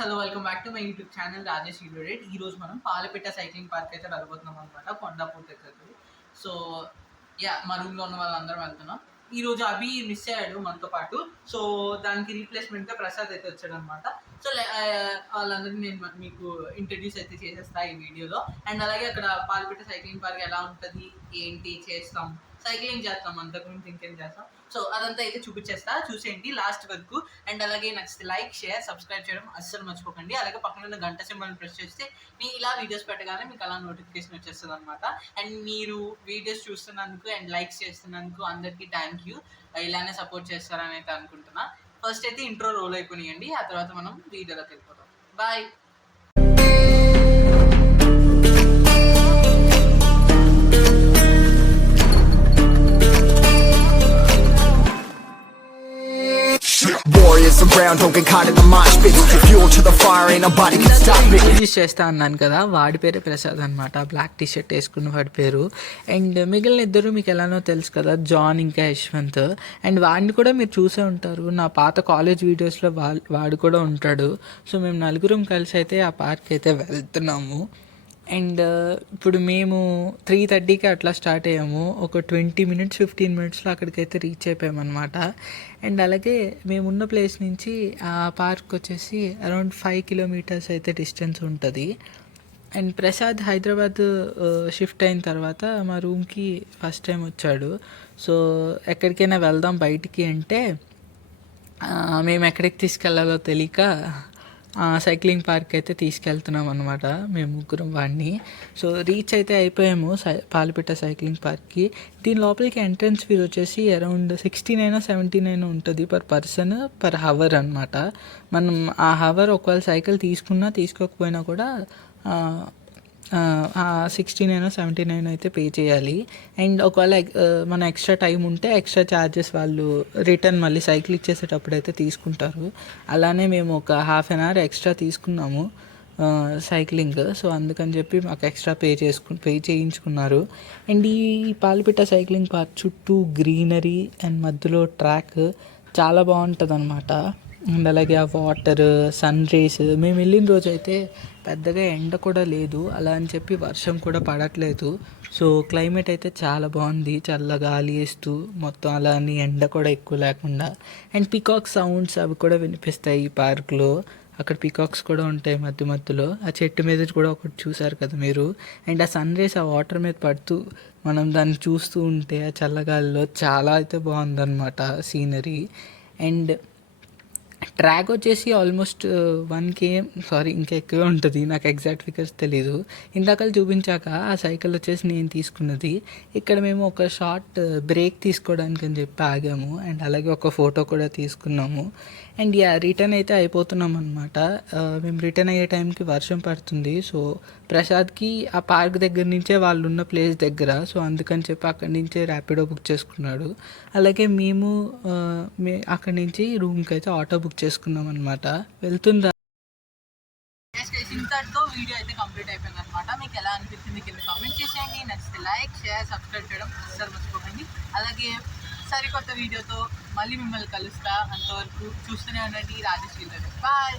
Hello welcome back to my YouTube channel Rajesh యూడెడ్. ఈరోజు మనం పాలపిట్ట సైక్లింగ్ పార్క్ అయితే వెళ్ళబోతున్నాం అనమాట, కొండాపూర్ దగ్గరకు. సో మా రూమ్లో ఉన్న వాళ్ళందరం వెళ్తున్నాం. ఈరోజు అభి మిస్ అయ్యాడు మనతో పాటు. సో దానికి రీప్లేస్మెంట్గా ప్రసాద్ అయితే వచ్చాడు అనమాట. సో వాళ్ళందరినీ నేను మీకు ఇంట్రడ్యూస్ అయితే చేసేస్తా ఈ వీడియోలో. అండ్ అలాగే అక్కడ పాలపిట్ట సైక్లింగ్ పార్క్ ఎలా ఉంటుంది, ఏంటి చేస్తాం, సైక్లింగ్ చేస్తాం, అంత గురించి ఇంకేం చేస్తాం. సో అదంతా అయితే చూపించేస్తా, చూసేయండి లాస్ట్ వరకు. అండ్ అలాగే నచ్చితే లైక్, షేర్, సబ్స్క్రైబ్ చేయడం అస్సలు మర్చిపోకండి. అలాగే పక్కన ఉన్న గంట సింబల్ని ప్రెస్ చేస్తే నేను ఇలా వీడియోస్ పెట్టగానే మీకు అలా నోటిఫికేషన్ వచ్చేస్తుంది అనమాట. అండ్ మీరు వీడియోస్ చూస్తున్నందుకు అండ్ లైక్స్ చేస్తున్నందుకు అందరికీ థ్యాంక్ యూ. ఇలానే సపోర్ట్ చేస్తారని అయితే అనుకుంటున్నా. ఫస్ట్ అయితే ఇంట్రో రోల్ అయిపోయినాయండి, ఆ తర్వాత మనం వీడియోలోకి వెళ్ళిపోతాం. బాయ్. ఇంట్రడ్యూస్ చేస్తా అన్నాను కదా, వాడి పేరే ప్రసాద్ అనమాట. బ్లాక్ టీ షర్ట్ వేసుకున్న వాడి పేరు. అండ్ మిగిలిన ఇద్దరు మీకు ఎలానో తెలుసు కదా, జాన్ ఇంకా యశ్వంత్. అండ్ వాడిని కూడా మీరు చూసే ఉంటారు, నా పాత కాలేజ్ వీడియోస్లో వాడు కూడా ఉంటాడు. సో మేము నలుగురం కలిసి అయితే ఆ పార్క్ అయితే వెళ్తున్నాము. అండ్ ఇప్పుడు మేము 3:30కి అట్లా స్టార్ట్ అయ్యాము. ఒక 20 మినిట్స్ 15 మినిట్స్లో అక్కడికైతే రీచ్ అయిపోయామన్నమాట. అండ్ అలాగే మేమున్న ప్లేస్ నుంచి ఆ పార్క్ వచ్చేసి అరౌండ్ 5 కిలోమీటర్స్ అయితే డిస్టెన్స్ ఉంటుంది. అండ్ ప్రసాద్ హైదరాబాద్ షిఫ్ట్ అయిన తర్వాత మా రూమ్కి ఫస్ట్ టైం వచ్చాడు. సో ఎక్కడికైనా వెళ్దాం బయటికి అంటే మేము ఎక్కడికి తీసుకెళ్లాలో తెలియక సైక్లింగ్ పార్క్ అయితే తీసుకెళ్తున్నాం అనమాట మేము ముగ్గురం వాడిని. సో రీచ్ అయితే అయిపోయాము పాలపిట్ట సైక్లింగ్ పార్క్కి. దీని లోపలికి ఎంట్రన్స్ ఫీజు వచ్చేసి అరౌండ్ 16 17 ఉంటుంది పర్ పర్సన్ పర్ హవర్ అనమాట. మనం ఆ హవర్ ఒకవేళ సైకిల్ తీసుకున్నా తీసుకోకపోయినా కూడా 16 17 అయితే పే చేయాలి. అండ్ ఒకవేళ మన ఎక్స్ట్రా టైం ఉంటే ఎక్స్ట్రా ఛార్జెస్ వాళ్ళు రిటర్న్ మళ్ళీ సైకిల్ ఇచ్చేసేటప్పుడు అయితే తీసుకుంటారు. అలానే మేము ఒక ½ an hour ఎక్స్ట్రా తీసుకున్నాము సైక్లింగ్. సో అందుకని చెప్పి మాకు ఎక్స్ట్రా పే చేయించుకున్నారు. అండ్ ఈ పాలపిట్ట సైక్లింగ్ పార్క్ చుట్టూ గ్రీనరీ అండ్ మధ్యలో ట్రాక్ చాలా బాగుంటుంది అనమాట. అండ్ అలాగే ఆ వాటర్, సన్ రేస్. మేము వెళ్ళిన రోజు అయితే పెద్దగా ఎండ కూడా లేదు, అలా అని చెప్పి వర్షం కూడా పడట్లేదు. సో క్లైమేట్ అయితే చాలా బాగుంది, చల్ల గాలి వేస్తూ మొత్తం, అలా అని ఎండ కూడా ఎక్కువ లేకుండా. అండ్ పికాక్ సౌండ్స్ అవి కూడా వినిపిస్తాయి ఈ పార్క్లో. అక్కడ పికాక్స్ కూడా ఉంటాయి మధ్య మధ్యలో. ఆ చెట్టు మీద కూడా ఒకటి చూసారు కదా మీరు. అండ్ ఆ సన్ రేస్ ఆ వాటర్ మీద పడుతూ మనం దాన్ని చూస్తూ ఉంటే ఆ చల్లగాలిలో చాలా అయితే బాగుందన్నమాట సీనరీ. అండ్ ట్రాక్ వచ్చేసి ఆల్మోస్ట్ 1 km, ఇంకా ఎక్కువే ఉంటుంది, నాకు ఎగ్జాక్ట్ ఫిగర్స్ తెలీదు. ఇందాక చూపించాక ఆ సైకిల్ వచ్చేసి నేను తీసుకున్నది. ఇక్కడ మేము ఒక షార్ట్ బ్రేక్ తీసుకోవడానికి అని చెప్పి ఆగాము. అండ్ అలాగే ఒక ఫోటో కూడా తీసుకున్నాము. అండ్ రిటర్న్ అయితే అయిపోతున్నాం అనమాట. మేము రిటర్న్ అయ్యే టైంకి వర్షం పడుతుంది. సో ప్రసాద్కి ఆ పార్క్ దగ్గర నుంచే వాళ్ళు ఉన్న ప్లేస్ దగ్గర, సో అందుకని చెప్పి అక్కడి నుంచే ర్యాపిడో బుక్ చేసుకున్నాడు. అలాగే మేము అక్కడి నుంచి రూమ్కి అయితే ఆటో బుక్ చేసుకున్నాం అనమాట. వెళ్తుందా ఇంతటితో వీడియో అయితే కంప్లీట్ అయిపోయింది అనమాట. మీకు ఎలా అనిపించింది కింద కామెంట్ చేసేయండి. నచ్చితే లైక్, షేర్, సబ్స్క్రైబ్ చేయడం అస్సలు మర్చిపోకండి. అలాగే సరికొత్త వీడియోతో మళ్ళీ మిమ్మల్ని కలుస్తా. అంతవరకు చూస్తూనే ఉండండి రాజేష్ యూడెడ్. బాయ్.